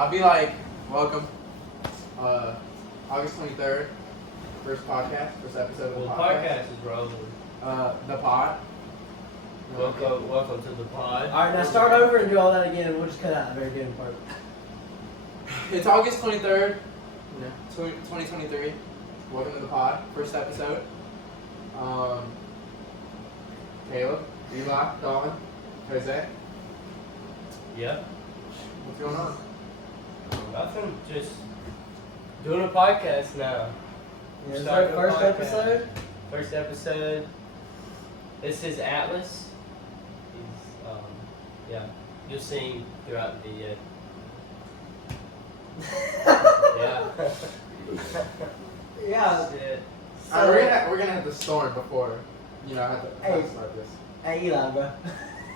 I'll be like, welcome. August 23rd, first podcast, first episode of the podcast is rolling. The pod. Welcome to the pod. Alright, now start over and do all that again, and we'll just cut out the very beginning part. It's August 23rd, 2023. Welcome to the pod, first episode. Caleb, Eli, Dalton, Jose. Yep. What's going on? Nothing. Just doing a podcast now. Yeah, is Starting our a first podcast. episode? First episode. This is Atlas. He's you'll see him throughout the video. Yeah. Yeah. Shit. So, we're gonna have to storm before, have to start this. Hey, Eli, bro.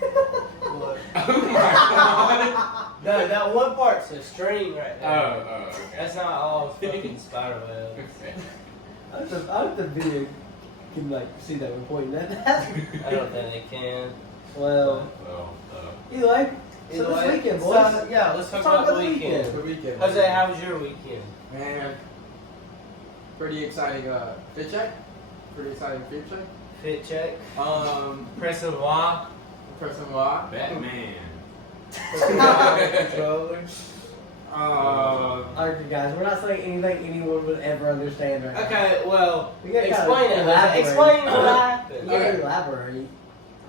What? Oh my god! No, that one part's a string right there. Okay. That's not all fucking spider webs. Okay. I hope the video can see that we're pointing at that. I don't think they can. Well, Eli, so Either this way, weekend, boys. so, yeah, let's talk about the weekend. The weekend. Jose, how was your weekend? Man, pretty exciting fit check. Pretty exciting fit check. Fit check. Pressing Pressing Y. Y. Batman. Controller. Alright, guys, we're not saying anything anyone would ever understand right now. Okay, well, We gotta explain it. elaborate. Explain what happened. You gotta Okay. elaborate.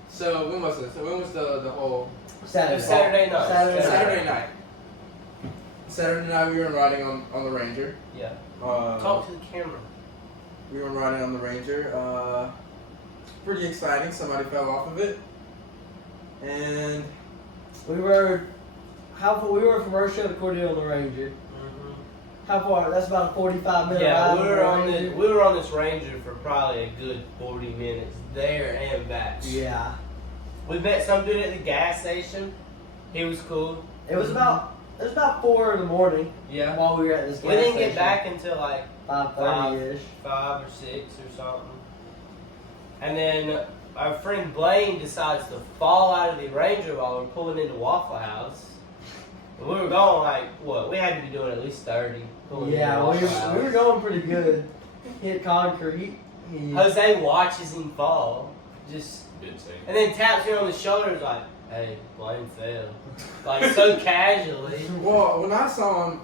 So when was this? So when was the whole Saturday. Saturday night. Saturday night? Saturday night we were riding on the Ranger. Yeah. Uh, Talk to the camera. We were riding on the Ranger. Pretty exciting. Somebody fell off of it, and We were from Rochelle to Cordell on the Ranger. How far? That's about a 45-minute Yeah, ride. we were on Ranger. we were on this Ranger for probably a good 40 minutes there and back. Yeah. We met some dude at the gas station. He was cool. It was about 4 in the morning Yeah. while we were at this gas We didn't station. get back until like 5:30ish. 5 or 6 or something. And then our friend Blaine decides to fall out of the Ranger while we're pulling into Waffle House. And we were going like, what? We had to be doing at least 30. Pulling into Yeah, Waffle we House. were going pretty good. Hit concrete. Jose watches him fall. Didn't say. And then taps me on the shoulder like, hey, Blaine fell. Like so casually. well, when I saw him,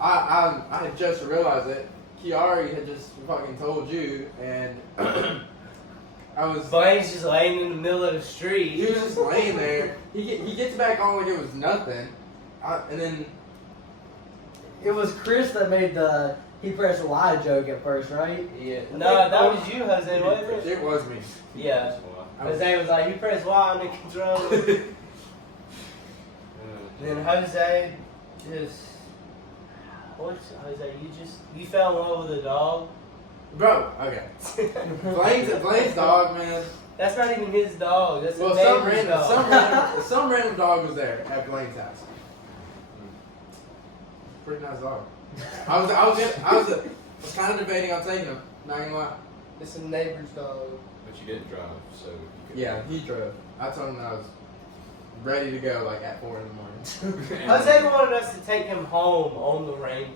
I had just realized it. Kiari had just fucking told you, and I was. Blaine's just laying in the middle of the street. He was just laying there. He gets back on like it was nothing, and then It was Chris that made the he pressed a lie joke at first, right? Yeah. No, that was you, Jose, wasn't it? it was me. Yeah. I was, Jose was like, you press Y on the controller. Then Jose just. What's Jose? You fell in love with a dog? bro, okay. Blaine's dog, man. That's not even his dog. That's Well, a neighbor's dog. some random dog was there at Blaine's house. Pretty nice dog. I was kind of debating on taking him. Not gonna lie. It's a neighbor's dog. But you didn't drive, so you could. Yeah, he drove. I told him I was ready to go like at 4 in the morning. Jose wanted us to take him home on the Ranger.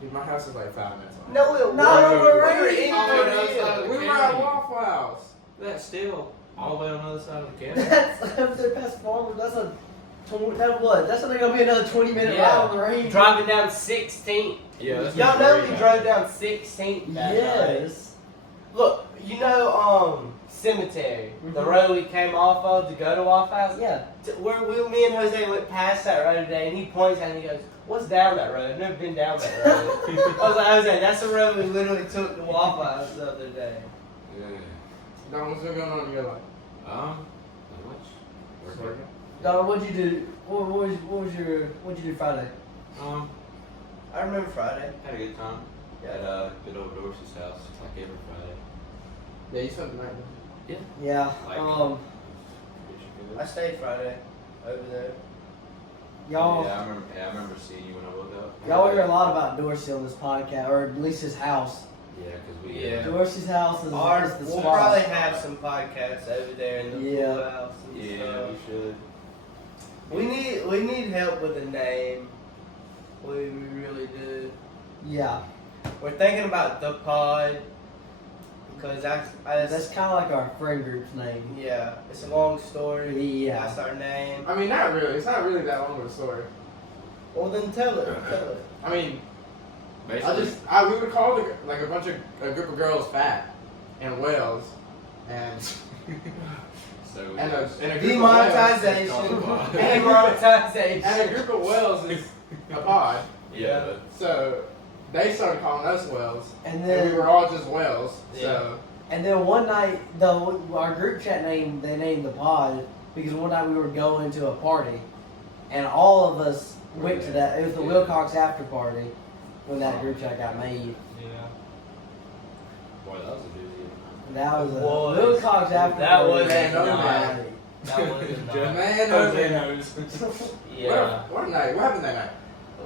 Dude, my house is like 5 minutes away. No, it No, wasn't. we're We were right in on the other Mobile. side of the We were at Waffle House. That's still all the way on the other side of the camera. That's up there past Farmers. That's a 20, that what? That's only gonna be another 20-minute Yeah. ride on the range. Driving down 16th. Yeah, that's Y'all know we great. drove down 16th that night. Yes. Look, Cemetery, the Mhm. road we came off of to go to Waffle House. Yeah. Me and Jose went past that road today, and he points at it and he goes, "What's down that road? I've never been down that road." I was like, Jose, that's the road we literally took to Waffle House the other day. Yeah. Don, what's been going on in your life? Not much. Working. Donna, what'd you do? What'd you do Friday? I remember Friday. Had a good time at good old Dorsey's house, like every Friday. Yeah, you spent the night. Yeah. Like- I stayed Friday over there. Y'all. Yeah, I remember seeing you when I woke up. Y'all hear a lot about Dorsey on this podcast, or at least his house. Yeah, because we. Yeah. Dorsey's house is the We'll spot. probably have some podcasts over there in the Yeah. pool house and Yeah, stuff. we should. We need help with a name. We really do. Yeah, We're thinking about the pod because that's kind of like our friend group's name. yeah, it's a long story. Yeah. That's our name. I mean, not really. It's not really that long of a story. Well, then tell it. Tell it. I mean, Basically, we would call like a group of girls fat and whales, and so and a group of Demonetization. whales. Demonetization. and a group of whales is a pod. Yeah, So they started calling us whales, And and then we were all just whales. So And then one night, though, our group chat name, they named the pod because one night we were going to a party, and all of us went to that. It was the Yeah. Wilcox after party when that group chat got made. Yeah. boy, that was a doozy. And that was a Was. Wilcox after That party. was a night. That was a night. man, Jose knows. Yeah. what a night! What happened that night?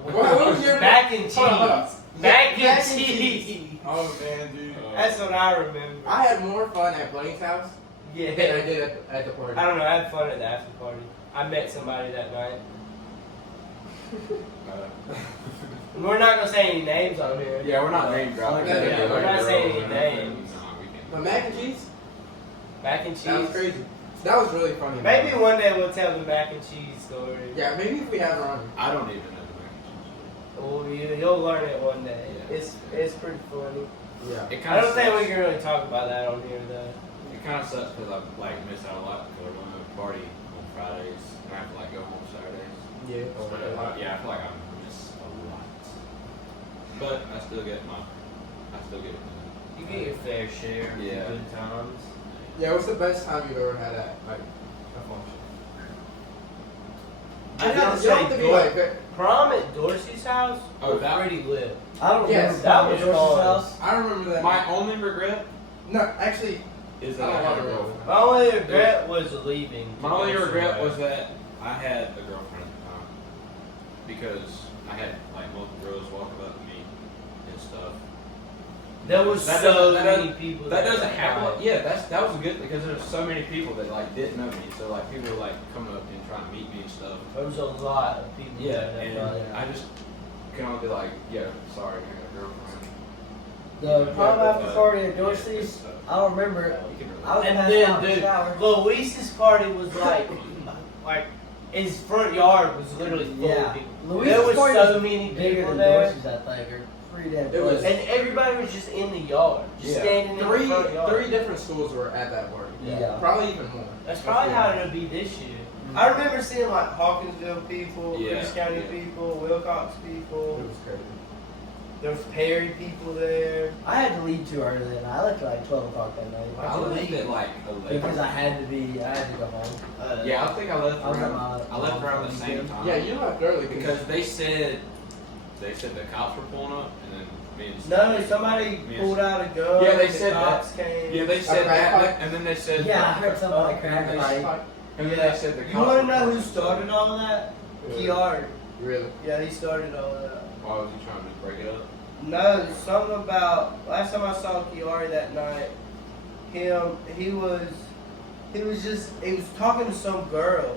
What was your Mac and cheese. Hold on, hold on. Mac Mac and and cheese. Oh man, dude. That's what I remember. I had more fun at Blaine's house Yeah. than I did at the party. I don't know. I had fun at the after party. I met somebody that night. We're not gonna say any names on here. Yeah, we're not name dropping. Yeah, we're not saying any names. But mac and cheese, Mac and cheese. that was crazy. That was really funny. Maybe one day we'll tell the mac and cheese story. Yeah, maybe if we have her on. I don't even know Well, you'll learn it one day. Yeah. It's pretty funny. Yeah. the It I kind don't of think we can really talk about that on here though. It kind of sucks because I like miss out a lot because I run a party on Fridays and I have to like go home Saturdays. Yeah. So, yeah, I feel like I'm just a lot. But I still get it done. You get your fair share of Yeah. good times. Yeah, what's the best time you've ever had at like a function? I gotta You don't say, have to be like prom at Dorsey's house Oh, was that- pretty lit. I don't Yes, remember that that was was fun. house. I remember that. My only regret no, actually, is I that I don't had a remember. girlfriend. My only regret was leaving. to My only go regret somewhere. was that I had a girlfriend at the time because I had like multiple girls walk up to me and stuff. There was That so doesn't- that many people. That there doesn't happen. night. Yeah, that was good because there's so many people that like didn't know me. So like people were like coming up and trying to meet me and stuff. There was a lot of people. Yeah, there that and night. I just can only be like, yeah, sorry, I got a girlfriend. The prom after but, party at yeah, Dorsey's, stuff. I don't remember it. You can I was And passed then, out in the dude, shower. Luis's party was like his front yard was literally full Yeah. of people. Luis's There was party so was many bigger people than there, Dorsey's, I think, or pretty damn It close. was- and everybody was just in the yard, just Yeah. standing in the front yard. three different schools were at that party. Yeah. Probably even more. That's probably how it'll be this year. Mm-hmm. I remember seeing like Hawkinsville people, Yeah, Pierce County yeah. people, Wilcox It people. was crazy. There was Perry people there. I had to leave too early that night. I left at like 12 o'clock that night. I left at like 11. Because I had to go home. Yeah, I think I left I was around. at I left around the same time. Yeah, you left early because they said the cops were pulling up, and then me and No, somebody me and- pulled out a gun. Yeah, they the said that. cops came. Yeah, they said crack that, pipe? and then they said Yeah, I heard something like and crack then pipe. and then they said the cops You want to were know who pulling up. started all of that? Kiara. Really? Yeah, he started all of that. Why was he trying to break it up? No, something about last time I saw Kiari that night. He was talking to some girl,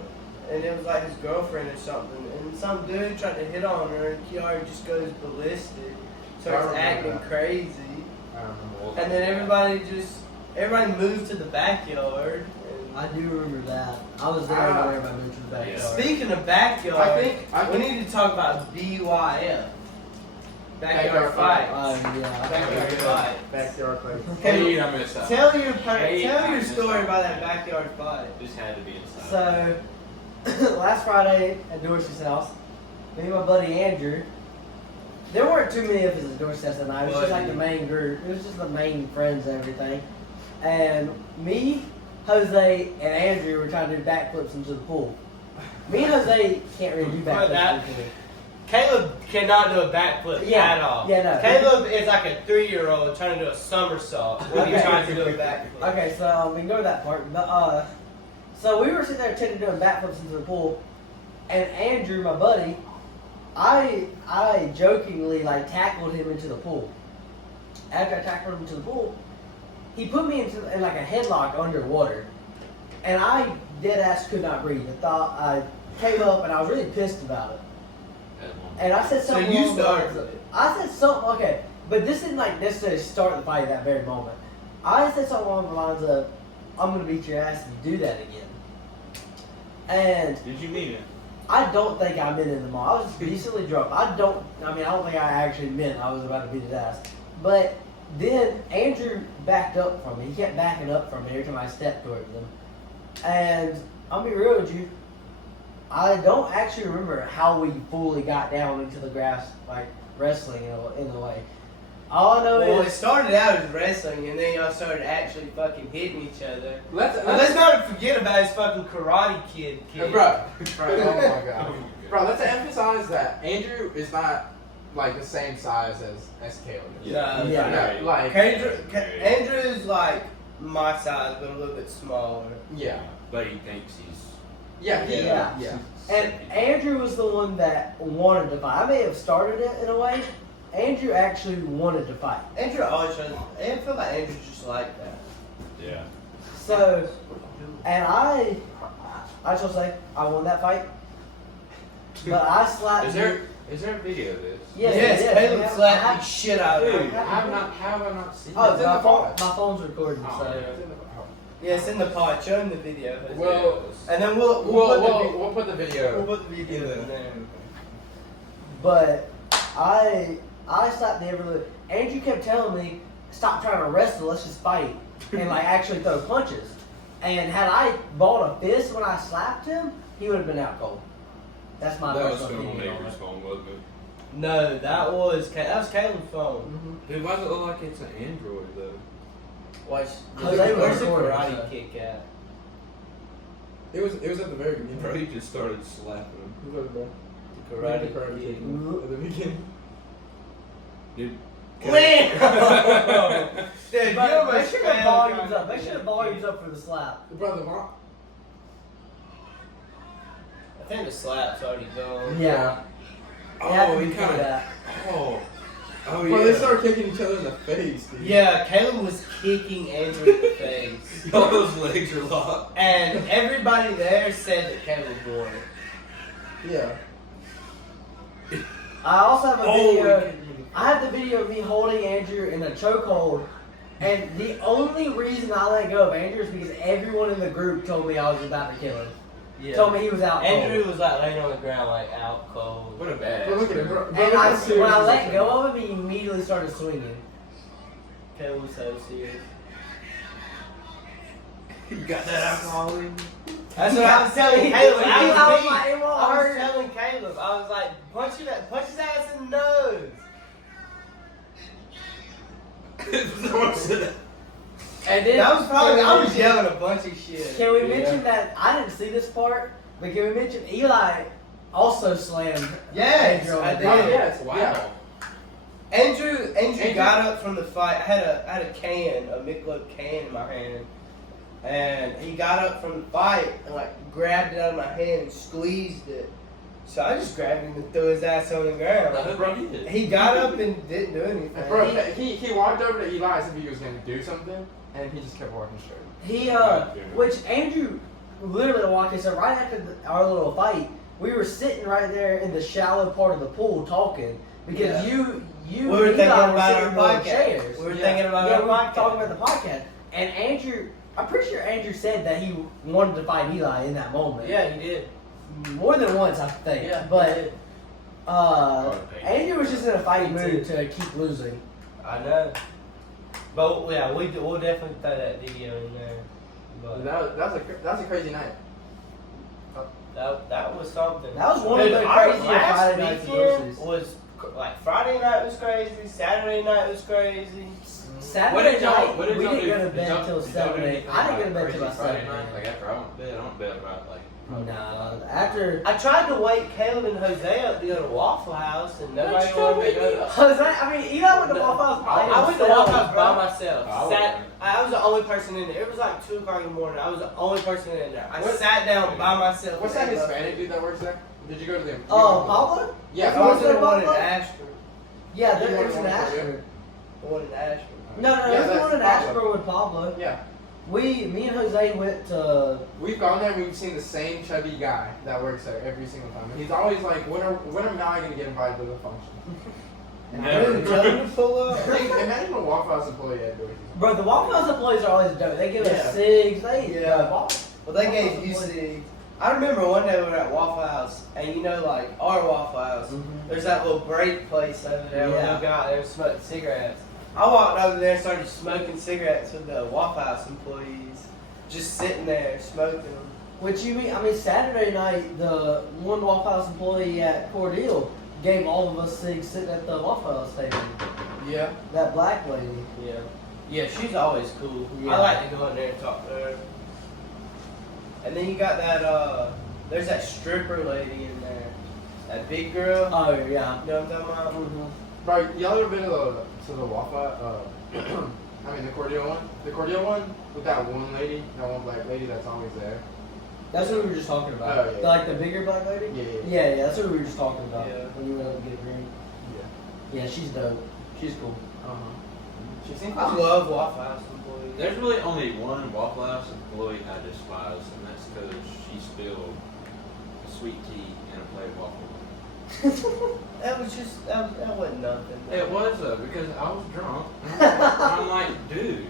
and it was like his girlfriend or something, and some dude tried to hit on her, and Kiari just goes ballistic, starts I remember acting that. crazy, I don't remember. and then everybody moved to the backyard. and- I do remember that. I was there Ah. when everybody moved to the backyard. Speaking of backyard, I think- we need to talk about BYF. Backyard fight. fights. Yeah. Backyard fight. Backyard fight. Hey, I missed that. Tell your Hey, tell I your missed story that. about that backyard fight. This had to be inside. So, last Friday at Dorsey's house, me and my buddy Andrew, there weren't too many of us at Dorsey's house that night. It was just like the main group. It was just the main friends and everything. And me, Jose, and Andrew were trying to do backflips into the pool. Me and Jose can't really do backflips that- into the pool. Caleb cannot do a backflip Yeah. at all. Yeah, no. Caleb is like a 3-year-old trying to do a somersault when he Okay. tries to do a backflip. Okay, so ignore that part. But so we were sitting there trying to do backflips into the pool, and Andrew, my buddy, I jokingly like tackled him into the pool. After I tackled him into the pool, he put me in like a headlock underwater, and I dead ass could not breathe. I thought I came up and I was really pissed about it. one. And I said So something. you along the lines started of- it. I said something. Okay, but this didn't like necessarily start the fight at that very moment. I said something along the lines of, "I'm gonna beat your ass if you do that again." And Did you mean it? I don't think I meant it in the mall. I was decently drunk. I don't think I actually meant I was about to beat his ass. But then Andrew backed up from me. He kept backing up from me every time I stepped towards him. And I'll be real with you, I don't actually remember how we fully got down into the grass, like wrestling in a way. All I know Well, it is started out as wrestling, and then y'all started actually fucking hitting each other. Let's not forget about his fucking Karate Kid. Bro, oh my god. Bro, let's emphasize that Andrew is not like the same size as Caleb is. No, Yeah. No, like, Andrew's like my size, but a little bit smaller. yeah. But he thinks he's. Yeah, Yeah. And Andrew was the one that wanted to fight. I may have started it in a way. Andrew actually wanted to fight. Andrew always tries. I feel like Andrew's just like that. Yeah. So, and I just want to say, I won that fight. But I slapped Is there a video of this? Yes, Caleb yeah, I slapped have- the shit out of Dude, him. how have I not seen Oh, It's in my the phone, pod. my phone's recording, Oh, so. yeah. Yeah, it's in the pod. Show him the video. Well, and then we'll We'll put the we'll video. put the video in there. But I stopped the ever. Andrew kept telling me, "Stop trying to wrestle. Let's just fight and like actually throw punches." And had I balled a fist when I slapped him, he would have been out cold. That's my That was personal filmed on opinion on Avery's it. phone, wasn't it? No, that was Caleb's phone. Dude, why does it look like it's an Android though? Watch. Jose was Where's the recording, karate so. kick at? It was at the very beginning. Bro, he just started slapping him. The Karate karate kick. at the beginning. Dude. Wham! Dude, But make sure the volume's up. Make sure the volume's up for the slap. Brother, mom. I think the slap's already gone. Yeah. Oh, he did kind of. that. Oh. Oh, Bro, yeah. they started kicking each other in the face, dude. Yeah, Caleb was kicking Andrew in the face. All those legs are locked. And everybody there said that Caleb won. Yeah. I also have a Oh, video. I have the video of me holding Andrew in a chokehold, and the only reason I let go of Andrew is because everyone in the group told me I was about to kill him. Yeah. Told me he was out Andrew cold. was like laying on the ground, like out cold. What a badass. Bro, look at it, bro. And Bro, look how serious when I this let is. go of him, he immediately started swinging. Caleb was so serious. You got that alcohol in you? That's what I was telling Caleb. I was I was beat. like, it won't I was hurt. telling Caleb. I was like, punch his ass in the nose. And then That was probably. I was yelling a bunch of shit. Can we mention that I didn't see this part, but can we mention Eli also slammed Yes, Andrew on I the did. Oh, dick? yes, Wow. yeah. Andrew got up from the fight. I had a can, a Michelob can in my hand, and he got up from the fight and like grabbed it out of my hand and squeezed it. So I just grabbed him and threw his ass on the ground. Bro, he did. He got up and didn't do anything. And bro, he walked over to Eli as if he was going to do something, and he just kept walking straight. He which Andrew literally walked in. So right after our little fight, we were sitting right there in the shallow part of the pool talking because Yeah. you We were and thinking Eli about our sitting on podcast. chairs. We were Yeah. thinking about Yeah, our we were podcast. talking about the podcast, and Andrew. I'm pretty sure Andrew said that he wanted to fight Eli in that moment. Yeah, he did. More than once, I think. Yeah, but he did. Andrew was just in a fighting Me mood to keep losing. I know. But yeah, we'll definitely throw that video in there. But That's a crazy night. that was something. That was one Dude, of the our craziest last Friday nights weekend versus. was like Friday night was crazy, Saturday night was crazy. Saturday night, what did we y'all didn't do? go to Did bed y'all- till did y'all do 7, 8. anything I didn't go to bed crazy till about Friday 7. night? Like after I went to bed, I went to bed about like. Nah, after. I tried to wake Caleb and Jose up to go to Waffle House and nobody What you wanted to doing? go. Jose, I mean, Eli went to No, Waffle House by I went to himself, Waffle House bro. by myself. I I was the only person in there. It was like 2 o'clock in the morning. I was the only person in there. I What- sat down by myself. What's that and ate Hispanic dude that works there? Did you go to them? Oh, Pablo? Yeah, I was in the Pablo? one in Ashford. Yeah, You there's wanted an one for Ashford. The one in Ashford. No, Yeah, there's that's one in Pablo. Ashford with Pablo. Yeah. Me and Jose went to. We've gone there and we've seen the same chubby guy that works there every single time. And he's always like, when am I going to get invited to the function? Never. Dude, tell him to pull up. Imagine a Waffle House employee at Dorsey's. Bro, the Waffle House employees are always dope. They give Yeah. us cigs. They Yeah. Waffle Well, they Waffle gave House you employees- cigs. I remember one day we were at Waffle House, and you know, like our Waffle House, Mhm. there's that little break place over there. There Yeah. we got there smoking cigarettes. I walked over there and started smoking cigarettes with the Waffle House employees, just sitting there smoking them. Which you mean? I mean, Saturday night, the one Waffle House employee at Cordele gave all of us cigs sitting at the Waffle House table. Yeah. That black lady. Yeah. Yeah, she's always cool. Yeah. I like to go in there and talk to her. And then you got that, there's that stripper lady in there. That big girl. Oh yeah. You know what I'm talking about? Mm-hmm. Bro, y'all ever been to the Waffle I mean, the Cordele one? The Cordele one with that one lady, that one black lady that's always there. That's what we were just talking about. Oh, yeah. Like the bigger black lady. Yeah. Yeah, that's what we were just talking about. Yeah. When you went up to get a drink. Yeah, she's dope. She's cool. Uh-huh. She seems I love Waffle House employees. There's really only one Waffle House employee I despise, and that's because she spilled a sweet tea in a plate of waffle. That was just, that wasn't nothing. It was though, because I was drunk. And I'm like, dude.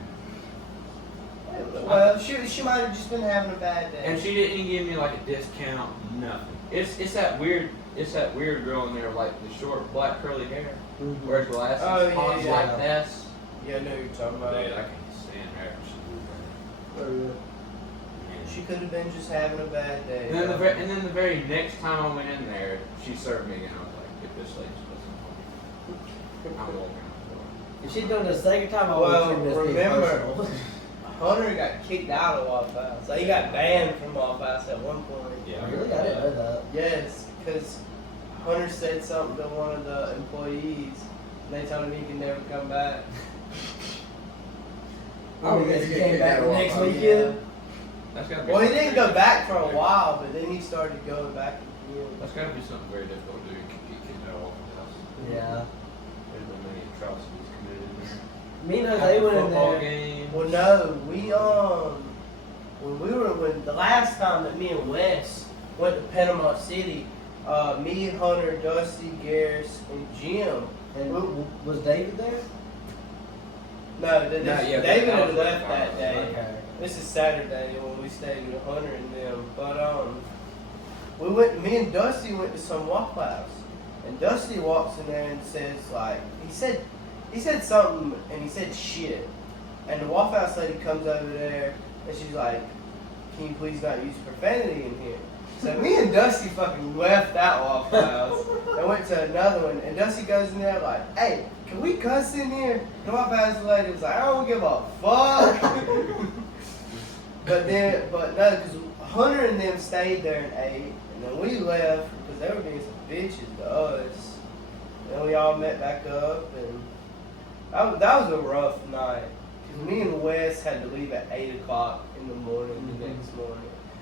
Well, she might have just been having a bad day. And she didn't give me like a discount, nothing. It's that weird girl in there with like the short black curly hair, wears glasses, Oh, yeah, talks yeah. like this. Yeah, I know who you're talking about. Dude, I can't stand her. She was Oh, She could have been just having a bad day. and then the very next time I went in there, she served me again. I was like, if this lady's supposed to I'm walking out the door. If she'd done it the second time, I Well, would have remember- Hunter got kicked out of Waffle House. Like, he got banned from Waffle House at one point. Yeah, Really? I didn't know that. Yes, because Hunter said something to one of the employees, and they told him he could never come back. Oh, because he came back the next weekend. That's gotta be Well, he something didn't go very back for a difficult. while, but then he started going back again. That's gotta be something very difficult to do. Get kicked out of Waffle House. Yeah. There's been many atrocities committed in there. Me and At Jose the went in football there. game. Well, no, when the last time that me and Wes went to Panama City, me, Hunter, Dusty, Garris, and Jim. And was David there? No, Not yet, David but I had was left there. that day. Okay. This is Saturday when we stayed with Hunter and them. But me and Dusty went to some Waffle House, and Dusty walks in there and says he said something and he said shit, and the Waffle House lady comes over there and she's like, "Can you please not use profanity in here?" So me and Dusty fucking left that Waffle House and went to another one, and Dusty goes in there like, "Hey, can we cuss in here?" The Waffle House lady was like, "I don't give a fuck." But no, because Hunter and them stayed there and ate, and then we left because they were being some bitches to us. And we all met back up, and that was a rough night. Because me and Wes had to leave at 8 o'clock in the morning the next morning.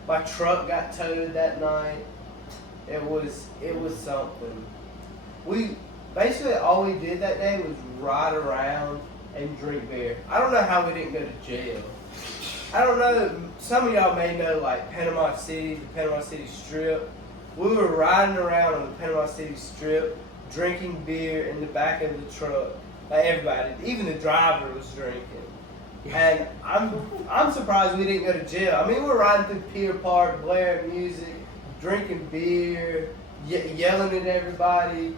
My truck got towed that night. It was something. We basically all we did that day was ride around and drink beer. I don't know how we didn't go to jail. I don't know. Some of y'all may know like Panama City, the Panama City Strip. We were riding around on the Panama City Strip, drinking beer in the back of the truck. Like everybody, even the driver was drinking. And I'm surprised we didn't go to jail. I mean, we're riding through Pier Park, blaring music, drinking beer, yelling at everybody,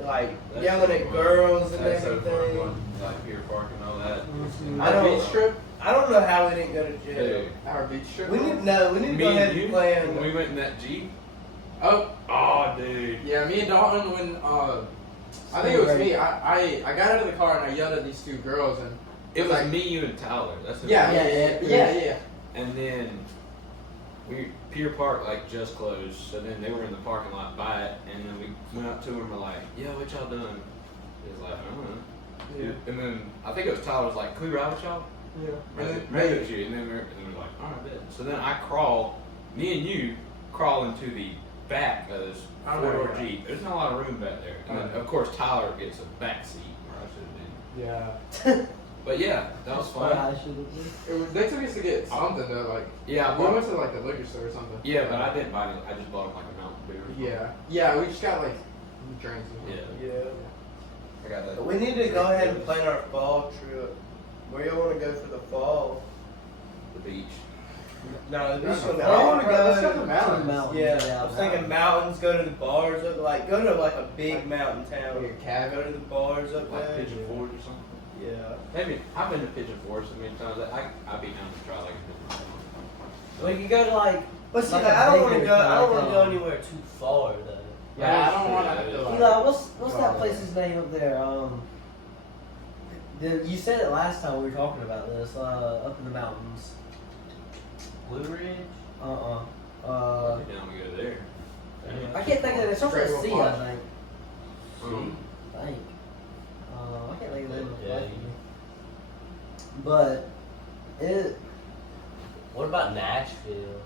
like That's yelling so at fun. girls and That's so fun, everything. fun. Like Pier Park and all that. I don't- Beach trip? I don't know how we didn't go to jail. Dude, Our beach trip? We need to me go ahead and and you, plan. when we went in that Jeep. Oh, Oh, dude. yeah, me and Dalton when I think it was me. I got out of the car and I yelled at these two girls and It was like- me, you, and Tyler. That's yeah, it. yeah. And then Pier Park like just closed, so then they were in the parking lot by it, and then we went up to them and we're like, "Yo, what y'all doing?" He was like, "I don't know." Yeah. And then I think it was Tyler was like, "Can we ride with y'all?" Yeah. Maybe it was you. And then we're like, "All right, bet." So then me and you crawl into the back of this I don't four-door know. Jeep. There's not a lot of room back there. And then of course Tyler gets a back seat, or I should have been. Yeah. But yeah, that was fun. I should have. They took us to get something though, like Yeah, we but, went to like the liquor store or something. yeah, but I didn't buy it. I just bought it like a Mountain Dew. Yeah, we just got like drinks. And Yeah. Yeah. I got that. We need to go ahead and plan our fall trip. Where y'all want to go for the fall? The beach. No, the beach. Yeah. I want to Let's go go. to mountains. Yeah, I was thinking mountains. Go to the bars. Like go to like a big mountain town. Like a cabin. Go to the bars up Like there. Pigeon Forge or something. Yeah. Maybe I've been to Pigeon Forge so many times. I'd be down to try like a Pigeon Forge. We could go to like. But see, Like like, a I don't want to bigger, go. I don't want to like, go anywhere too far though. Yeah, I don't want to have to like. Eli, what's that place's name up there? You said it last time we were talking about this. Up in the mountains. Blue Ridge. I'd be down to go there. I can't think of it. It starts with a Great C, Wolf I Lodge. think. I think. I can't think of the name of the Yeah, place. But it What about Nashville?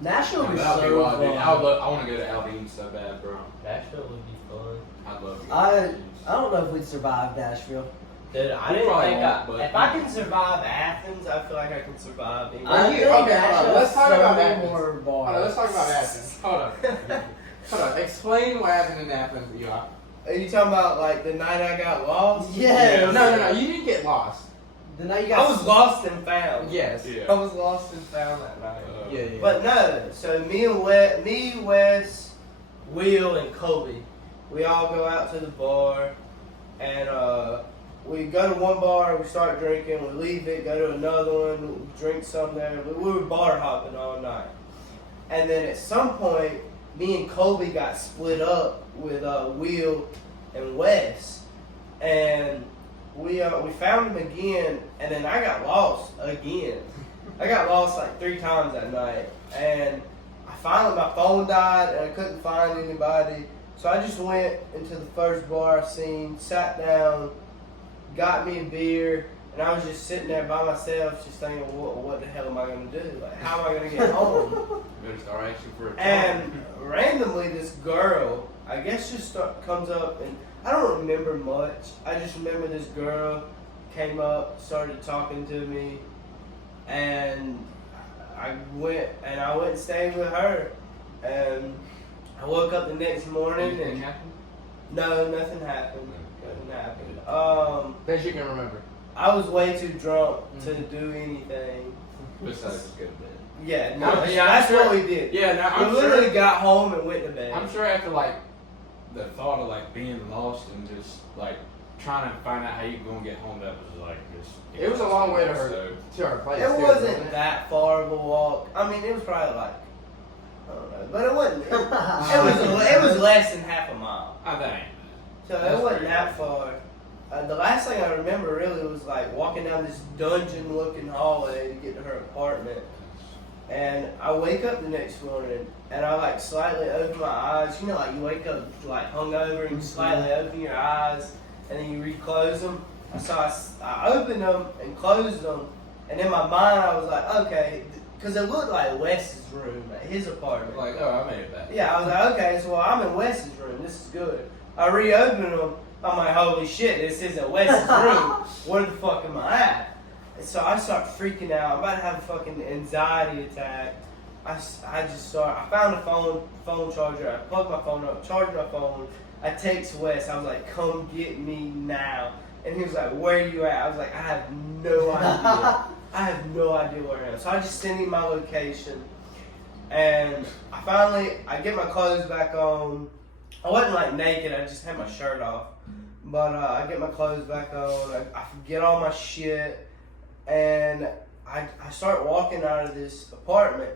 Nashville would be That'd be so wild, dude. fun. I want to go to Aldine so bad, bro. Nashville would be fun. I'd love to go. I don't know if we'd survive Nashville. Dude, I We didn't probably think won't, but- If I can survive Athens, I feel like I can survive England. Are you- okay, hold on, let's talk about Athens. more Hold on, let's bars. talk about Athens. Hold on. Hold on. Explain what happened in Athens, Eli. Are you talking about like the night I got lost? Yes. No. You didn't get lost. Then now you I got. was lost and found. Yes. Yeah. I was lost and found that night. Yeah. But no, so me, Wes, Will, and Kobe, we all go out to the bar, and we go to one bar, we start drinking, we leave it, go to another one, we drink some there. We were bar hopping all night, and then at some point, me and Kobe got split up with Will and Wes, and we found him again, and then I got lost again. I got lost like 3 times that night, and my phone died, and I couldn't find anybody. So I just went into the first bar I seen, sat down, got me a beer, and I was just sitting there by myself, just thinking, what the hell am I gonna do? Like, how am I gonna get home? Better start asking for a And randomly, this girl, I guess, comes up, and I don't remember much. I just remember this girl came up, started talking to me, and I went and stayed with her. And I woke up the next morning, Anything and happen? no, nothing happened. Nothing happened. That you can remember. I was way too drunk to do anything. Besides, just go to bed. Yeah, no, Yeah, that's I'm sure- what we did. Yeah, no, We I'm literally sure. got home and went to bed. I'm sure after like the thought of like being lost and just like trying to find out how you gonna get home, that was like just. It was a long way to her So, to our place. It too, wasn't that far of a walk. I mean, it was probably like, I don't know, but it wasn't. It was less than half a mile, that ain't. so That's it wasn't pretty that good. far. The last thing I remember really was like walking down this dungeon-looking hallway to get to her apartment, and I wake up the next morning and I like slightly open my eyes. You know, like you wake up like hungover and you slightly open your eyes and then you reclose them. So I opened them and closed them, and in my mind I was like, okay, because it looked like Wes's room at his apartment. Like, oh, I made it back. Yeah, I was like, okay, so I'm in Wes's room. This is good. I reopened them. I'm like, holy shit, this isn't Wes's room. Where the fuck am I at? And so I start freaking out. I'm about to have a fucking anxiety attack. I found a phone charger. I plugged my phone up, charged my phone. I text Wes. I was like, come get me now. And he was like, where are you at? I was like, I have no idea. I have no idea where I am. So I just sent him my location. And I get my clothes back on. I wasn't like naked, I just had my shirt off. But I get my clothes back on, I forget all my shit, and I start walking out of this apartment.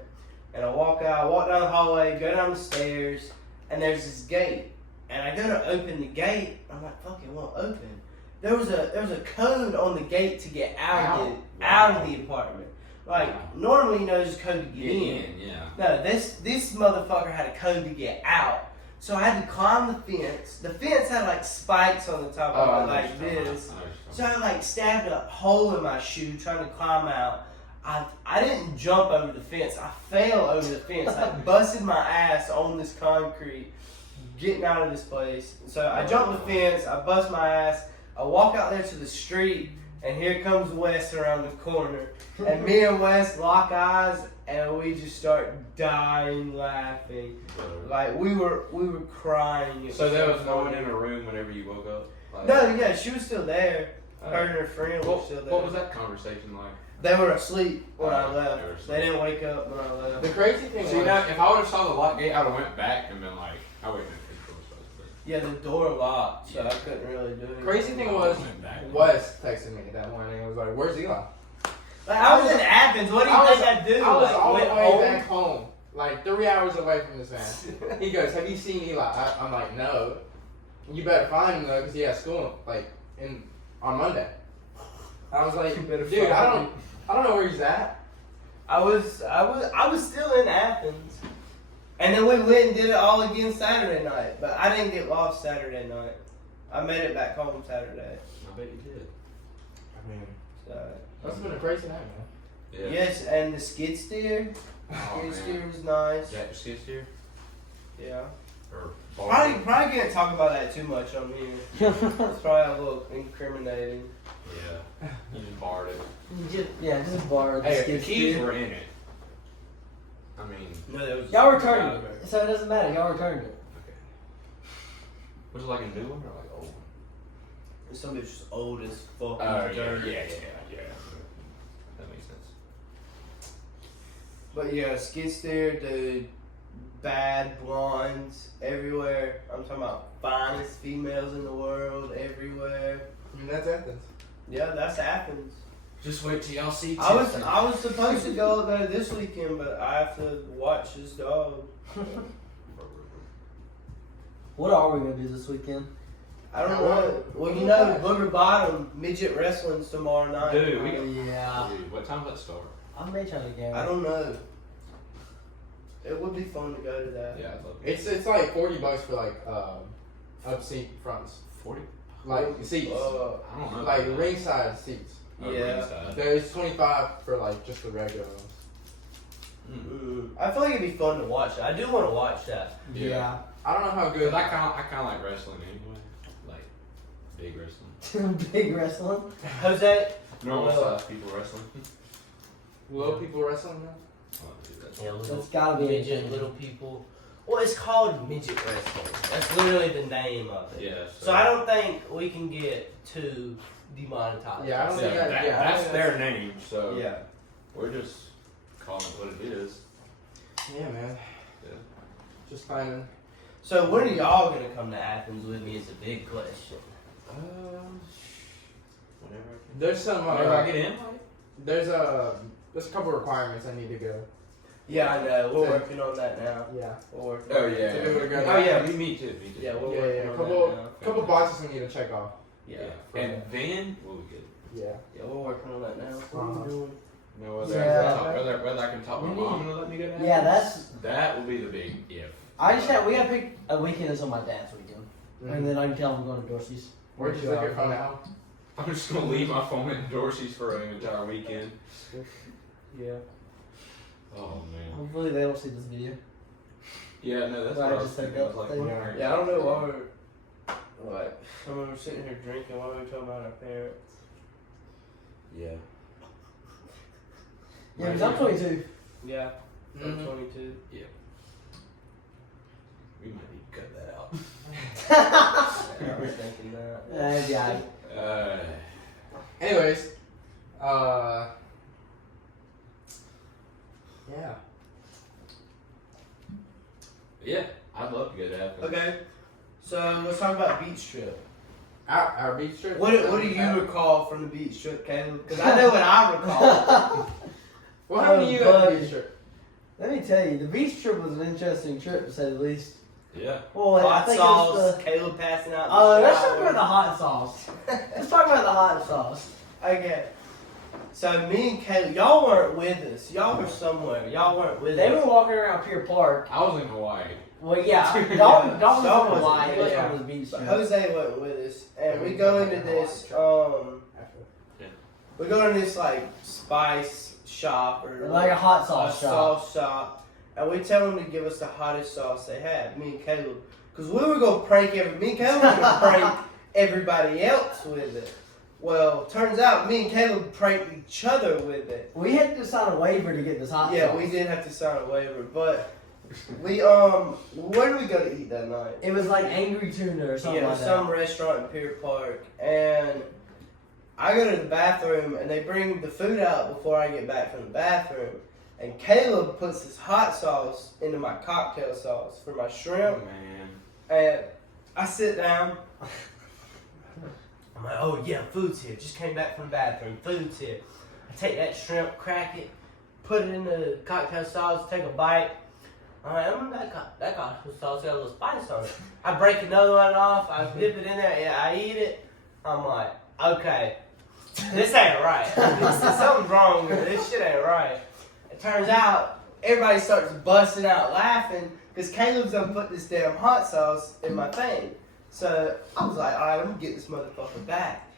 And I walk down the hallway, go down the stairs, and there's this gate. And I go to open the gate, I'm like, fuck, it won't open. There was a code on the gate to get out of the apartment. Like, normally, there's a code to get in. Yeah. No, this motherfucker had a code to get out. So I had to climb the fence. The fence had like spikes on the top of it, like this. So I like stabbed a hole in my shoe trying to climb out. I didn't jump over the fence. I fell over the fence. I busted my ass on this concrete, getting out of this place. So I jumped the fence. I bust my ass. I walk out there to the street, and here comes Wes around the corner, and me and Wes lock eyes, and we just start dying laughing. Like we were crying. It So there was no funny. one in a room whenever you woke up? Like, No, yeah, she was still there. Her and her friend were What, still there. what was that conversation like? They were asleep when I Oh, they were left. asleep. They didn't wake up when I left. The crazy thing See, was, now, if I would have saw the lock gate, I would have went back and been like, I wouldn't have been close. Yeah, the door locked, so I couldn't really do anything. crazy thing was, Wes texted me that morning and was like, "Where's Eli?" Like, I was in Athens. What do you I think was- I'd do? I was like, all the went way home? back home, like 3 hours away from this man. He goes, "Have you seen Eli?" I'm like, "No." You better find him though, because he has school on Monday. I was like, You better "Dude, I find don't know where he's at." I was still in Athens, and then we went and did it all again Saturday night. But I didn't get lost Saturday night. I made it back home Saturday. I bet you did. I mean, So that's been a crazy night, man. Yeah. yes, and the skid steer. Oh, Skid steer man. was nice. Jack skid steer? Yeah. Or Probably can't talk about that too much on here. It's probably a little incriminating. Yeah. You just borrowed it. just borrow the Hey, if skid the keys steer. were in it. I mean, No, there was Y'all returned it, so it doesn't matter. Y'all returned it. okay. Was it like a new one or like old one? Somebody just old as fuck. Oh, and yeah. dirty. That makes sense. But yeah, skid steer, dude. Bad blondes everywhere. I'm talking about finest females in the world everywhere. I mean, that's Athens. Yeah, that's Athens. Just wait till y'all see I was supposed to go up there this weekend, but I have to watch this dog. What are we gonna do this weekend? I don't know. Well, you know, Booger Bottom midget wrestling's tomorrow night. Dude, we Yeah, Dude, what time does that start? I may try to go. I don't know. It would be fun to go to that. Yeah, I'd love it. It's like $40 for like up seat fronts, 40? like seats, I don't know. like ringside seats. Oh, Yeah. ringside. There's 25 for like just the regular ones. I feel like it'd be fun to watch. I do want to watch that. Yeah. I don't know how Cause good. I kind of like wrestling anyway. Like, big wrestling. Big wrestling. Jose, Normal Well- size people wrestling. Little people wrestling now. Oh, dude, that's Yeah, little That's gotta be midget, it. little people. Well, it's called midget wrestling. That's literally the name of it. Yeah. So I don't think we can get too demonetized. Yeah, I don't think Yeah, that- yeah, I that's think their name, so yeah. we're just calling it what it is. Yeah, man. Yeah. Just finding. So when are y'all gonna Come to Athens with me is a big question. Whenever I can. There's some. Whenever I get in, like. There's a couple requirements I need to go. Yeah, I know. We're working on that now. Yeah. We're working Oh on yeah. it. To be able to go Oh there. yeah, me too. Me too. Yeah, we're Yeah, working yeah. on Couple that now. couple boxes we need to check off. Yeah. And then we'll be good. Yeah. Yeah, we're working on that now. What are we doing? No, whether, Yeah. whether I can talk my We mom need- to let me go to Yeah, Athens, that's. that will be the big if. We gotta pick a weekend that's on my dad's weekend, and then I can tell him I'm going to Dorsey's. Where'd you stick your phone out? I'm just gonna leave my phone at Dorsey's for an entire weekend. Yeah. Oh man. Hopefully they don't see this video. Yeah, no, that's Right, what I was just like thinking. I was that like, thing. wondering. Yeah, I don't know why we're like. I mean, we're sitting here drinking. Why are we talking about our parents? Yeah. Yeah, because I'm 22. Yeah. I'm Mhm. 22. We might need to cut that out. Yeah, I was thinking that. Yeah. Anyways, yeah. Yeah, I'd love to go to Athens. Okay. So let's talk about beach trip. Our beach trip. What do you recall from the beach trip, Caleb? Because I know what I recall. What happened to you at the buddy. beach trip? Let me tell you, the beach trip was an interesting trip to say the least. Yeah. Well, I Hot think sauce. it was Caleb passing out. the. in the Let's talk shower. about the hot sauce. Let's talk about the hot sauce. Okay. So me and Caleb, y'all weren't with us. Y'all were somewhere. Y'all weren't with They us. were walking around Pier Park. I was in Hawaii. Well, yeah, Yeah, Dalton Dalton was wasn't Hawaii. He was there. on the beach But trip. Jose wasn't with us, and we go into this. We go into this like spice shop or Like a hot a sauce shop. sauce shop, and we tell them to give us the hottest sauce they had. Me and Caleb, because we were gonna prank me and Caleb were gonna prank everybody else with it. Well, turns out me and Caleb pranked each other with it. We had to sign a waiver to get this hot Yeah, sauce. we did have to sign a waiver, but we where did we go to eat that night? It was like Angry Tuna or something Yeah, like some that. restaurant in Pier Park, and I go to the bathroom, and they bring the food out before I get back from the bathroom, and Caleb puts this hot sauce into my cocktail sauce for my Oh, shrimp, man. and I sit down. I'm like, oh yeah, food's here. Just came back from the bathroom. Food's here. I take that shrimp, crack it, put it in the cocktail sauce, take a bite. I'm like, that cocktail sauce got a little spice on it. I break another one off. I dip it in there. Yeah, I eat it. I'm like, okay, this ain't right. Something's wrong with this shit ain't right. It turns out everybody starts busting out laughing because Caleb's done put this damn hot sauce in my thing. So I was like, all right, I'm gonna get this motherfucker back.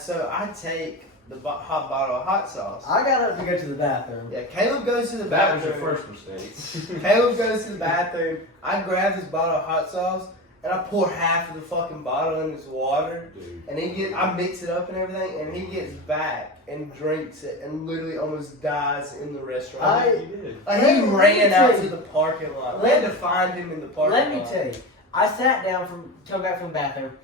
So I take the hot bottle of hot sauce. I got up to go to the bathroom. Yeah, Caleb goes to the That was bathroom. your first mistake. Caleb goes to the bathroom. I grab this bottle of hot sauce and I pour half of the fucking bottle in this water. Dude. And I mix it up and everything, and he gets back and drinks it and literally almost dies in the restaurant. You did. Like, Let he me ran tell out you. to the parking lot. Let We had to find him in the parking Let lot. me tell you, I sat down come back from the bathroom,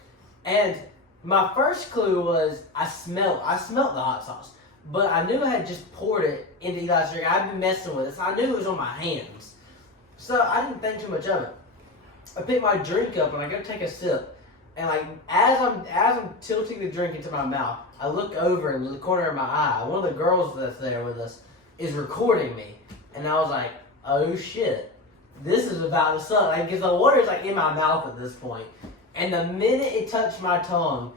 and my first clue was I smelled the hot sauce, but I knew I had just poured it into Eli's drink. I'd been messing with it, so I knew it was on my hands. So I didn't think too much of it. I pick my drink up and I go take a sip, and like as I'm tilting the drink into my mouth, I look over in the corner of my eye. One of the girls that's there with us is recording me, and I was like, oh shit. This is about to suck. Like, because the water is like in my mouth at this point. And the minute it touched my tongue,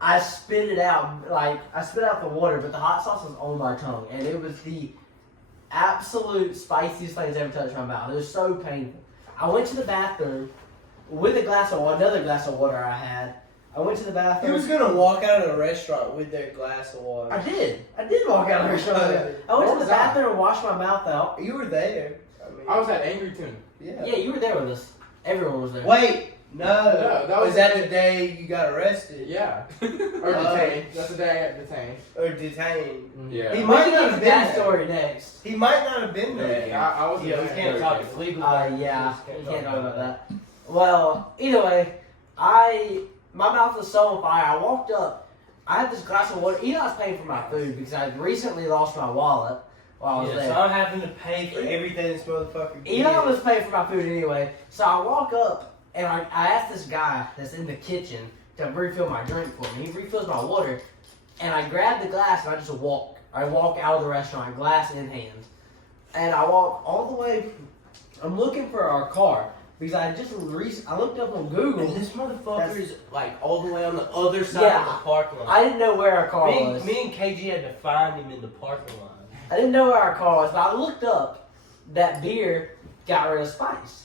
I spit it out. Like, I spit out the water, but the hot sauce was on my tongue. And it was the absolute spiciest thing that's ever touched my mouth. It was so painful. I went to the bathroom with another glass of water I had. I went to the He bathroom. was gonna walk out of the restaurant with their glass of water. I did walk out of the restaurant. I went Where to the was I? bathroom and washed my mouth out. You were there. I was at Angry Tuna. Yeah. Yeah, you were there with us. Everyone was there. Wait, no. No, that was was that the day you got arrested Yeah. Or detained. That's the day I got detained. or detained? Yeah. He We might can not get have to been that there. story next. He might not have been there. Yeah. I wasn't Yeah, we there. can't talk. It's legal. Yeah, you can't talk about that. Well, either way, my mouth was so on fire. I walked up. I had this glass of water. Eli's paying for my food because I recently lost my wallet while I was Yeah, there. so I'm having to pay for everything this motherfucker did. Eli was paying for my food anyway. So I walk up and I asked this guy that's in the kitchen to refill my drink for me. He refills my water, and I grab the glass and I just walk. I walk out of the restaurant, glass in hand, and I walk all the way. I'm looking for our car because I looked up on Google. And this motherfucker That's- is like all the way on the other side Yeah. of the parking lot. I didn't know where our car was. Me and KG had to find him in the parking lot. I didn't know where our car was, but I looked up that beer got rid of spice.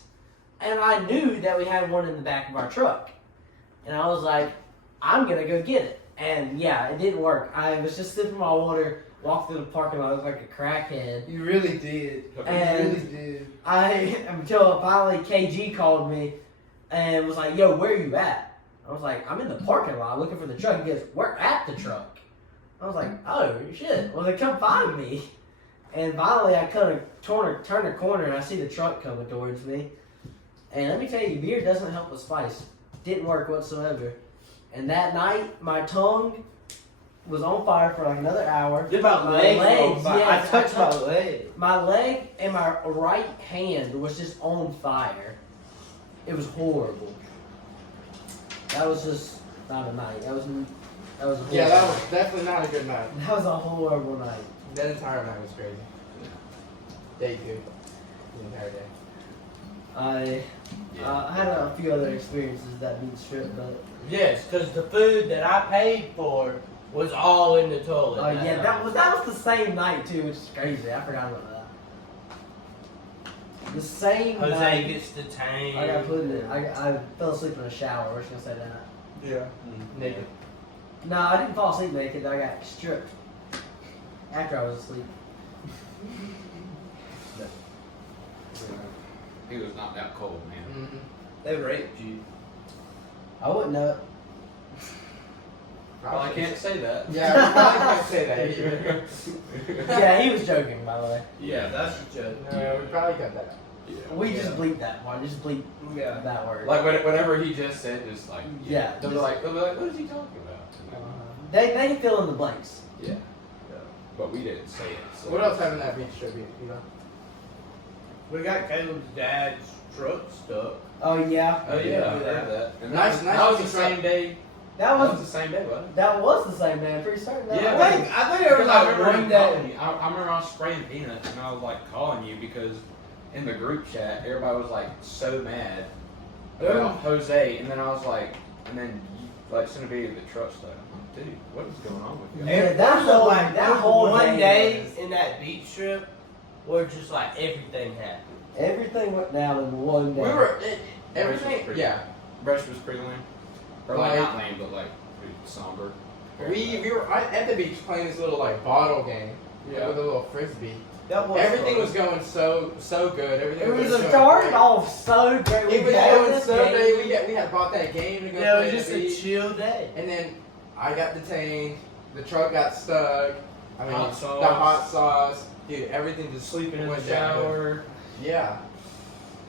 And I knew that we had one in the back of our truck. And I was like, I'm going to go get it. And yeah, it didn't work. I was just sipping my water, walked through the parking lot, I was like a crackhead. You really did. And- you really did. Until finally KG called me and was like, yo, where you at? I was like, I'm in the parking lot looking for the truck. He goes, we're at the truck. I was like, oh shit. Well, then come find me. And finally, I kind of turn the corner and I see the truck coming towards me. And let me tell you, beer doesn't help with spice. Didn't work whatsoever. And that night, my tongue was on fire for like another hour. Did my My legs? legs, I yes, touched my leg. My leg and my right hand was just on fire. It was horrible. That was just not a night. That was a horrible Yeah, that was definitely not a good night. That was a horrible night. That entire night was crazy. Day 2. The entire day. I had a few other experiences that beat strip, but Yes, because the food that I paid for was all in the toilet. yeah, night. that was the same night too, which is crazy. I forgot about that. The same Jose night. gets detained. I got put in it. I fell asleep in the shower. We're just gonna say that. Yeah. Naked. No, I didn't fall asleep naked. I got stripped after I was asleep. He was knocked out cold, man. Mm-hmm. They raped you. I wouldn't know it. Well, I can't say that. Yeah, we probably can't say that either. Yeah, he was joking, by the way. Yeah. That's a joke. No, we probably cut that out. Yeah. We just bleep that part. Just bleep Yeah. that word. Like whenever he just said, just like Yeah. they'll be like, what is he talking about? They fill in the blanks. Yeah. But we didn't say it. So. What else happened that beach trip, you know? We got Caleb's dad's truck stuck. Oh yeah, Oh yeah, I heard that. And Nice- that was nice the same day. that That was was the same day, wasn't it? that was the same man. Pretty certain. That Yeah, was. I think there was Because I like remember one him day. calling you. I remember I was spraying peanuts and I was like calling you because in the group chat everybody was like so mad about Jose, and then I was like, and then you like sent a video of the truck stuff. I'm like, dude, what is going on with you? Yeah, that So, whole like that whole one day day was- in that beach trip where just like everything happened. everything went down in one day. We were Brush was everything. pretty- Yeah, Brush was pretty lame, or like Like- not lame, but like pretty somber. we were at the beach playing this little like bottle game Yeah. with a little frisbee. That was Everything fun. was going so good. Everything It was going started great. off so great. It was bought going this so game. great. We had bought that game to go Yeah, play it was at just the a beach. chill day. And then I got detained. The truck got stuck. I mean, Hot the sauce. hot sauce, dude. Everything just Sleeping in the went down. shower. Yeah.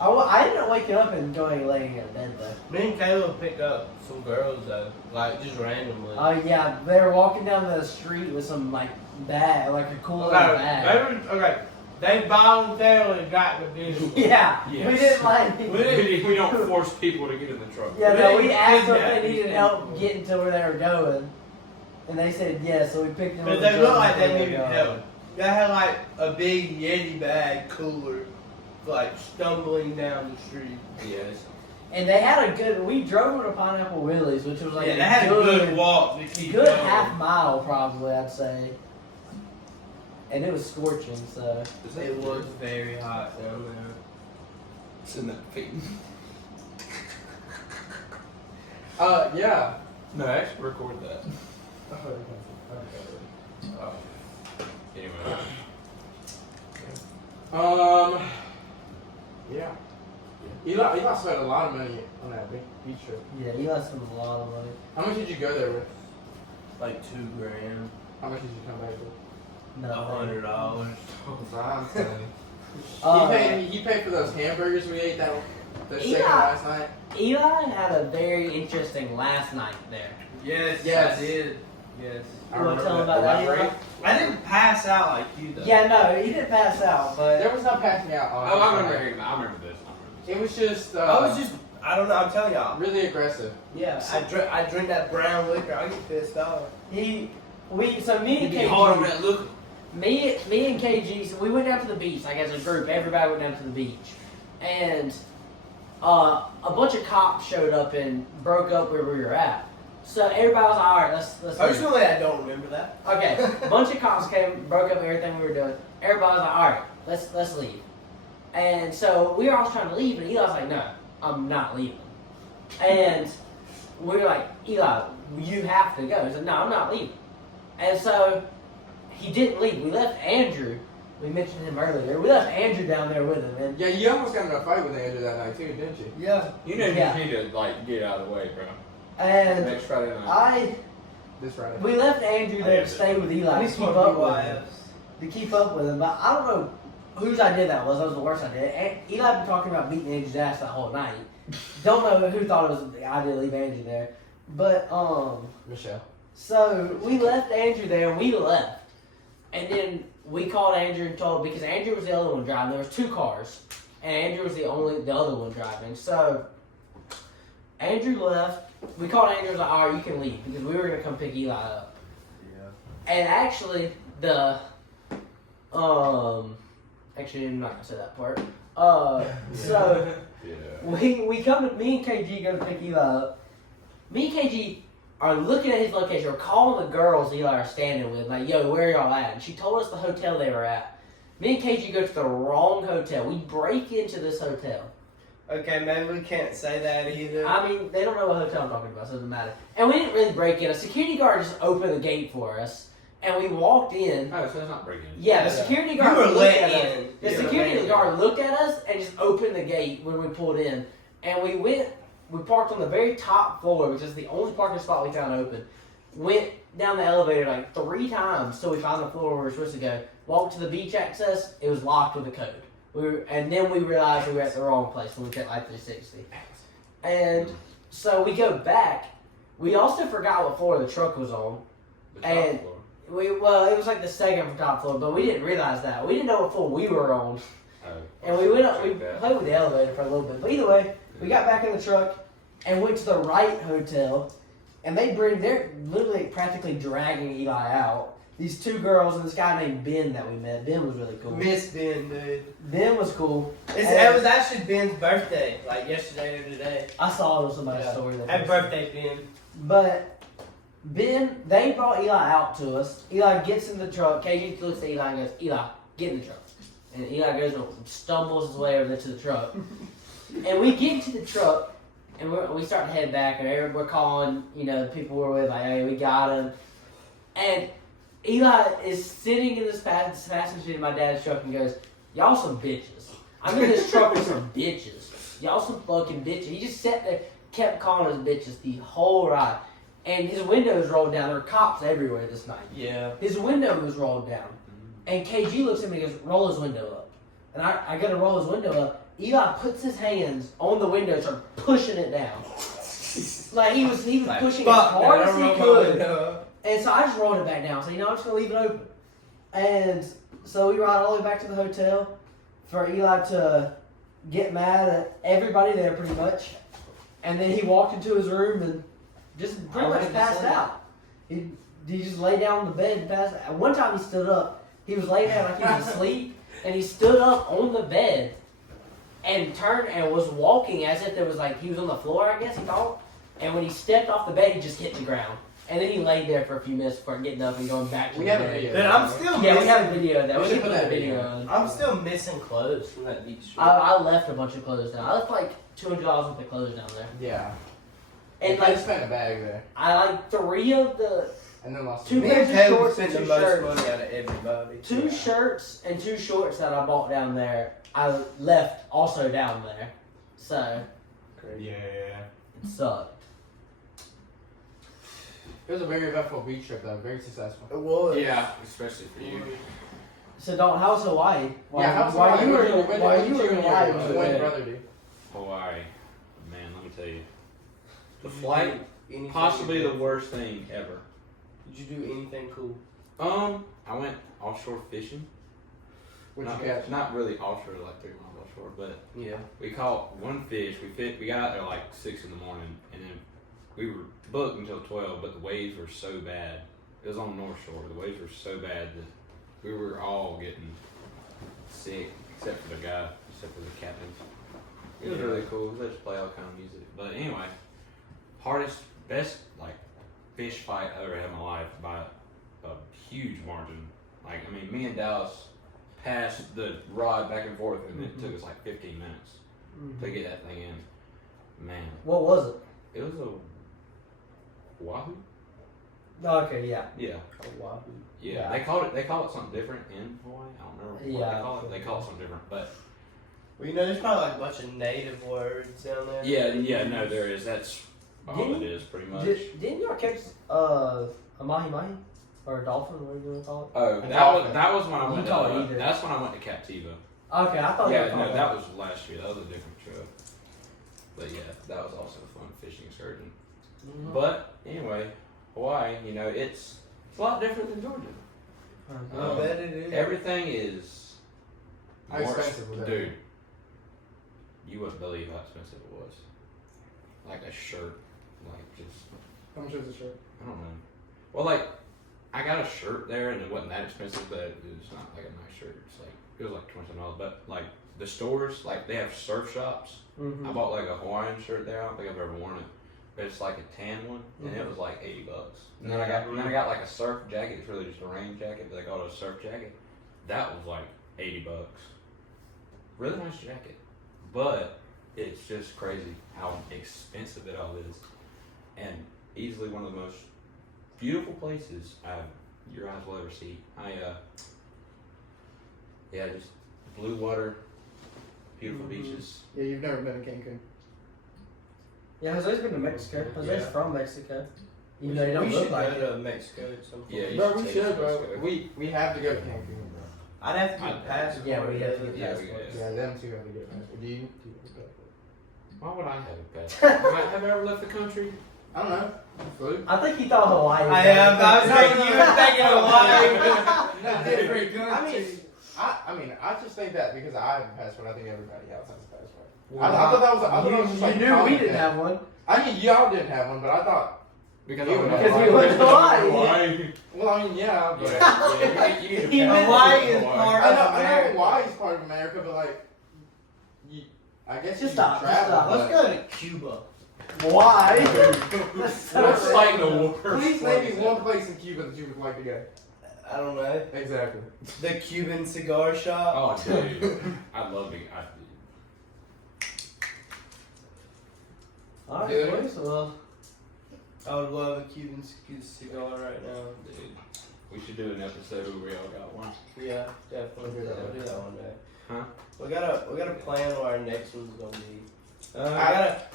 I ended up waking up and going laying in bed though. Me and Caleb picked up some girls though, like just randomly. Oh yeah, they were walking down the street with some like bag, like a cool little bag. They voluntarily got the vehicle. Yeah, we Yes. didn't like. We don't force people to get in the truck. Yeah, no, we We asked them if kidnapped they needed these help people. getting to where they were going, and they said yes. So we picked them up. But and they drove looked like them to they where needed were going. help. They had like a big Yeti bag cooler, like stumbling down the street. Yes. And they had a good. We drove them to Pineapple Willie's, which was like Yeah, a they had a good walk to keep good going. half mile probably, I'd say. And it was scorching, so. It was very hot down there. It's in that feet. Yeah. No, actually record that. Oh. Anyway. Yeah. Eli spent a lot of money on that big beach trip. Yeah, Eli spent a lot of money. How much did you go there with? Like $2,000, How much did you come back with? $100. I'm telling you. He paid for those hamburgers we ate that second Eli. last night. Eli had a very interesting last night there. Yes, Yes. I did. Yes. You want to tell him about that, Eli? Elaborate. I didn't pass out like you though. Yeah, no, he didn't pass out, but There was no passing out. Oh, I remember this. I remember this. It was just. I was just, I don't know, I'm telling y'all. really aggressive. Yeah, I drink that brown liquor, I get pissed off. me and Get hard on KG, that liquor. me and KG, so we went down to the beach, like as a group, everybody went down to the beach. And a bunch of cops showed up and broke up where we were at. So everybody was like, alright, let's leave. Personally, I don't remember that. Okay, a bunch of cops came, broke up everything we were doing. Everybody was like, alright, let's leave. And so we were all trying to leave, and Eli was like, no, I'm not leaving. And we were like, Eli, you have to go. He said, no, I'm not leaving. And so he didn't leave. We left Andrew. We mentioned him earlier. We left Andrew down there with him. And Yeah, you almost got in a fight with Andrew that night too, didn't you? yeah. You know Yeah. you need to like get out of the way, bro. And Next Friday night. This Friday. we left Andrew there to stay with Eli to keep up with him. To keep up with him. But I don't know whose idea that was. That was the worst idea. And Eli been talking about beating Andrew's ass that whole night. Don't know who thought it was the idea to leave Andrew there. But Michelle. so we left Andrew there and we left. And then we called Andrew and told, because Andrew was the other one driving. There was two cars. And Andrew was the other one driving. So Andrew left. We called Andrew and was like, alright, you can leave because we were gonna come pick Eli up. Yeah. And actually actually I'm not gonna say that part. So Yeah. we come, me and KG go to pick Eli up. Me and KG are looking at his location. We're calling the girls Eli are standing with, like, yo, where y'all at? And she told us the hotel they were at. Me and KG go to the wrong hotel. We break into this hotel. Okay, maybe we can't say that either. I mean, they don't know what hotel I'm talking about, so it doesn't matter. And we didn't really break in. A security guard just opened the gate for us, and we walked in. Oh, so it's not breaking. Yeah, the security guard You were looked let at us. in. The You were security let in. guard looked at us and just opened the gate when we pulled in. And we parked on the very top floor, which is the only parking spot we found open. went down the elevator like 3 times till we found the floor where we were supposed to go. Walked to the beach access, it was locked with a code. And then we realized we were at the wrong place when we took like 360. And so we go back. We also forgot what floor the truck was on. The top And- floor. It was like the second from top floor, but we didn't realize that. We didn't know what floor we were on. Oh, And we went up, we check that. played with the elevator for a little bit. But either way, we got back in the truck and went to the right hotel. And they're literally practically dragging Eli out. These 2 girls and this guy named Ben that we met. Ben was really cool. Miss Ben, dude. Ben was cool. It was actually Ben's birthday, like yesterday or today. I saw it on somebody's Yeah. story. Happy birthday, Ben. But Ben, they brought Eli out to us. Eli gets in the truck. KG looks at Eli and goes, Eli, get in the truck. And Eli goes and stumbles his way over there to the truck. And we get into the truck, and we start to head back, and we're calling, the people we're with, like, hey, we got him. And Eli is sitting in this passenger seat of my dad's truck and goes, y'all some bitches. I'm in this truck with some bitches. Y'all some fucking bitches. He just sat there, kept calling us bitches the whole ride. And his windows rolled down. There were cops everywhere this night. Yeah. His window was rolled down. And KG looks at me and goes, roll his window up. And I go to roll his window up. Eli puts his hands on the window and started pushing it down. Like he was Like, pushing fuck, as hard man, as I he rolled my could. window up. And so I just rolled it back down. So, I'm just going to leave it open. And so we ride all the way back to the hotel for Eli to get mad at everybody there pretty much. And then he walked into his room and just pretty much passed out. He just lay down on the bed and passed out. One time he stood up. He was laying there like he was asleep. And he stood up on the bed and turned and was walking as if there was like, he was on the floor, I guess he thought. And when he stepped off the bed, he just hit the ground. And then he laid there for a few minutes before getting up and going back to We the have a bed. video. Dude, I'm still Yeah, we missing, have a video of that. We We should should put put that a video video. on. I'm still missing clothes from that beach trip. I left a bunch of clothes down. I left like $200 worth of clothes down there. Yeah. And I like, just spent a bag there. I like 3 of the, And then lost Two Me pairs and of Caleb shorts spent and the 2 most shirts. money out of everybody. 2 Yeah. shirts and 2 shorts that I bought down there, I left also down there. So, Yeah. it sucked. It was a very eventful beach trip though, very successful. It was. Yeah, especially for you. So, Dalton, how was Hawaii? Why you were in Hawaii? your twin brother do? Hawaii, man, let me tell you, the flight Anything possibly you the worst thing ever. Did you do anything cool? I went offshore fishing. What'd Not, you catch? not really offshore, like 3 miles offshore, but Yeah. we caught one fish. We got out there like 6 in the morning, and then we were booked until 12. But the waves were so bad. It was on the North Shore. The waves were so bad that we were all getting sick, except for the captains. It was really cool. They just play all kind of music. But anyway, best like fish fight I ever had in my life by a huge margin. Like, I mean, me and Dallas passed the rod back and forth, and it took us like 15 minutes to get that thing in. Man, What was it? it was a wahoo. Okay, yeah. Yeah, Wow. yeah. Yeah. They call it something different in Hawaii. I don't remember what Yeah. they call it. They call it something different, but Well, there's probably like a bunch of native words down there. yeah, no, there is. That's all Didn't- it is, pretty much. Didn't y'all catch a mahi-mahi? Or a dolphin, whatever you want to call it? Oh, A that dolphin. was when I You went. call it To, either. that's when I went to Captiva. Okay, I thought you were Yeah, calling no, it. that was last year. That was a different trip. But yeah, that was also a fun fishing excursion. Mhm. But anyway, Hawaii, it's a lot different than Georgia. I bet it is. Everything is How more expensive was it? dude. You wouldn't believe how expensive it was. Like a shirt, like just How much was the shirt? I don't know. Well, like I got a shirt there, and it wasn't that expensive, but it was not like a nice shirt. It was like $27. But like the stores, like they have surf shops. Mhm. I bought like a Hawaiian shirt there. I don't think I've ever worn it, but it's like a tan one, and it was like $80. And then I got like a surf jacket. It's really just a rain jacket, but they call it a surf jacket. That was like $80. Really nice jacket, but it's just crazy how expensive it all is, and easily one of the most beautiful places your eyes will ever see. Just blue water, beautiful beaches. Yeah, you've never been to Cancun. Yeah, Jose's been to Mexico. Jose's Yeah. from Mexico. Even though you don't we look should like go it. to Mexico at some point. Yeah, you Bro, should we take should, us bro. to go. We have to go to Cancun, bro. I'd have to get a I'd- passport. Yeah, we have to get Yeah, we passports. Yeah, them two have to get passport. Do you? Why would I have a passport? Have I ever left the country? I don't know. Flew. I think he thought Hawaii. I am. I was No, thinking no, you no. were thinking Hawaii. No, Different I mean, I just think that because I have a passport, I think everybody else has a passport. Well, I thought that was. I thought that was just like you a knew common we didn't thing. have one. I mean, y'all didn't have one, but I thought. Because You- I went because to we went to Hawaii. Hawaii. Well, I mean, yeah, but Yeah, you need a Hawaii passport is for part I of know America. Hawaii's part of America, but like, you, I guess Just you stop, can just travel. stop. Let's go to Cuba. Why? What's like the worst? Please name me one place in Cuba that you would like to go. I don't know. Exactly. The Cuban cigar shop. Oh, dude. I'd love to. All right, Yeah. boys. Well, I would love a Cuban cigar right now. Dude, we should do an episode where we all got one. Yeah, definitely. Okay. We'll do that one day. Huh? We gotta plan what our next one's gonna be.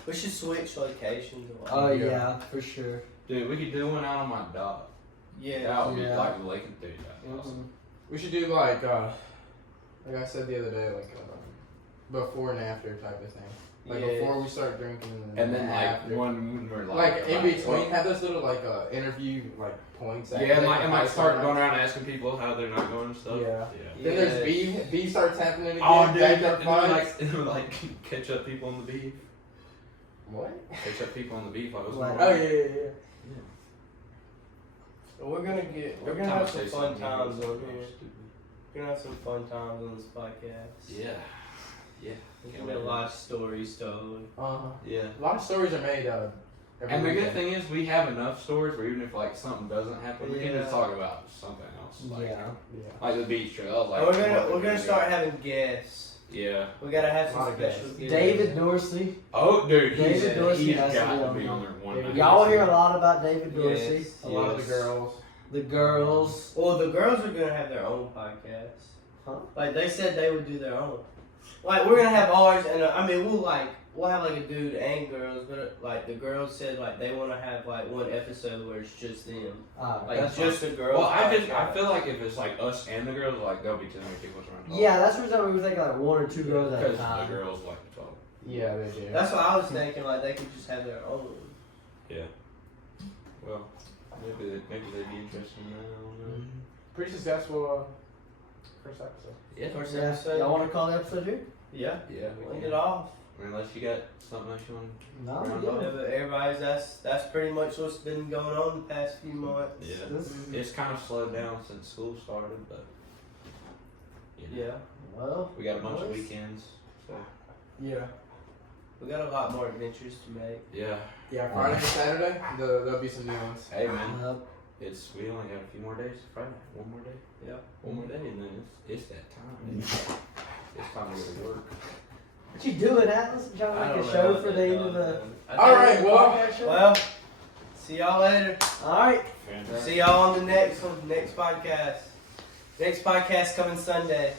We should switch locations. A lot. oh Yeah. yeah, for sure. Dude, we could do one out on my dock. Yeah. That would be Yeah. like Lake and Dude. That's awesome. We should do like I said the other day, like before and after type of thing. Like Yeah. before we start drinking, And then after. like when we're like in between, have those little like interview like points. that Yeah, they and can like post start on, going like- around asking people how they're not going and stuff. Yeah. Yeah. Then there's beef. Beef starts happening again. Oh, dude, backyard and fights. then like catch up people on the beef. What? Catch up people on the beef. Like, what's Like- going Oh on? yeah. We're gonna Every have time I some say fun something, times you on go, here. "Stupid." We're gonna have some fun times on this podcast. Yeah. Yeah. There's Can't gonna be a wait. lot of stories told. Yeah. A lot of stories are made. Every And the good weekend. thing is we have enough stories where even if like something doesn't happen, we can Yeah. just talk about something else. Like, Yeah. Yeah. like the beach trip. That was like And what we're we gonna did. start having guests. Yeah. We gotta have A some lot of special guests. guests. David Dorsey. Oh, dude, David Dorsey he's has to got be to on be there. on there one Yeah, night. Y'all hear a lot about David Dorsey. Yes. A lot of Yes. the girls. The girls. Well, the girls are gonna have their own podcast. Huh? Like they said they would do their own. Like we're gonna have ours, and I mean we'll have like a dude and girls, but like the girls said like they want to have like one episode where it's just them, like That's just the girls. Well, I podcast. feel like if it's like us and the girls, like there'll be too many people trying to talk. Yeah, that's the reason we were thinking like one or two girls at a Because time. the girls like to talk. Yeah, they do. That's what I was thinking. Like they could just have their own. Well, maybe they'd be interested in that. I don't know. Pretty successful first episode. Yeah. First Yeah. episode. Y'all want to call the episode here? Yeah. Yeah. End it off. Unless you got something else you want. No, Round we up. do. Yeah, but everybody's that's pretty much what's been going on the past few months. Yeah. This- It's kind of slowed down since school started, but you know, Yeah. Well, we got a bunch of boys. weekends. So Yeah. We got a lot more adventures to make. yeah. Yeah, Friday and Saturday, there'll be some new ones. Hey man, uh, we only got a few more days. Friday, one more day. Yeah. One more day, and then it's that time. It's time to go to work. what you doing, Atlas? You trying I to don't make know a show what for they're the end of doing, the man. I All think- right, well, podcast show? Well, see y'all later. All right. Fantastic. See y'all on the next one, next podcast. Next podcast coming Sunday.